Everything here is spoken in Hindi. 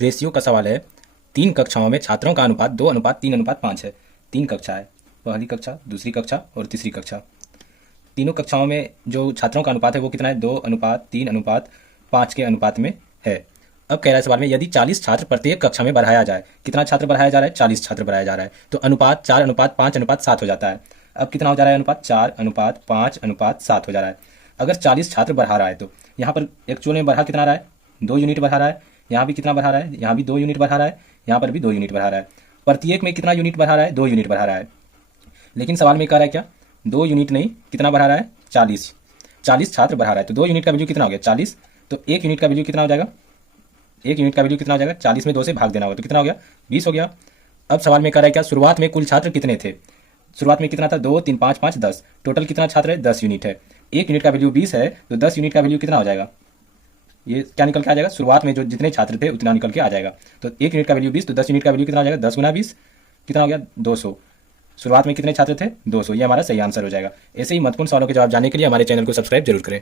रेशियो का सवाल है। 3 कक्षाओं में छात्रों का अनुपात 2:3:5 है। 3 कक्षाएं, पहली कक्षा, दूसरी कक्षा और तीसरी कक्षा। तीनों कक्षाओं में जो छात्रों का अनुपात है वो कितना है? 2:3:5 के अनुपात में है। अब कह रहा है सवाल में, यदि 40 छात्र प्रत्येक कक्षा में बढ़ाया जाए। कितना छात्र बढ़ाया जा रहा है? 40 छात्र बढ़ाया जा रहा है। तो अनुपात 4:5:7 हो जाता है। अब कितना हो जा रहा है? अनुपात 4:5:7 हो जा रहा है। अगर 40 छात्र बढ़ा रहा है तो यहाँ पर एक्चुअल में बढ़ा कितना रहा है? 2 यूनिट बढ़ा रहा है। यहाँ भी कितना बढ़ा रहा है? यहाँ भी 2 यूनिट बढ़ा रहा है। यहाँ पर भी 2 यूनिट बढ़ा रहा है। प्रत्येक में कितना यूनिट बढ़ा रहा है? 2 यूनिट बढ़ा रहा है। लेकिन सवाल में कह रहा है क्या? 2 यूनिट नहीं, कितना बढ़ा रहा है? 40। 40 छात्र बढ़ा रहा है तो 2 यूनिट का वैल्यू कितना हो गया? 40। तो 1 यूनिट का वैल्यू कितना हो जाएगा? 1 यूनिट का वैल्यू कितना हो जाएगा? 40 में 2 से भाग देना होगा तो कितना हो गया? 20 हो गया। अब सवाल में कह रहा है क्या? शुरुआत में कुल छात्र कितने थे? शुरुआत में कितना था? 2 3 5 5 10। टोटल कितना छात्र है? 10 यूनिट है। 1 यूनिट का वैल्यू 20 है तो 10 यूनिट का वैल्यू कितना हो जाएगा? ये क्या निकल के आ जाएगा? शुरुआत में जो जितने छात्र थे उतना निकल के आ जाएगा। तो 1 यूनिट का वैल्यू 20, तो 10 यूनिट का वैल्यू कितना हो जाएगा? 10 गुना 20 कितना हो गया? 200। शुरुआत में कितने छात्र थे? 200। ये हमारा सही आंसर हो जाएगा। ऐसे ही महत्वपूर्ण सवालों के जवाब जानने के लिए हमारे चैनल को सब्सक्राइब जरूर करें।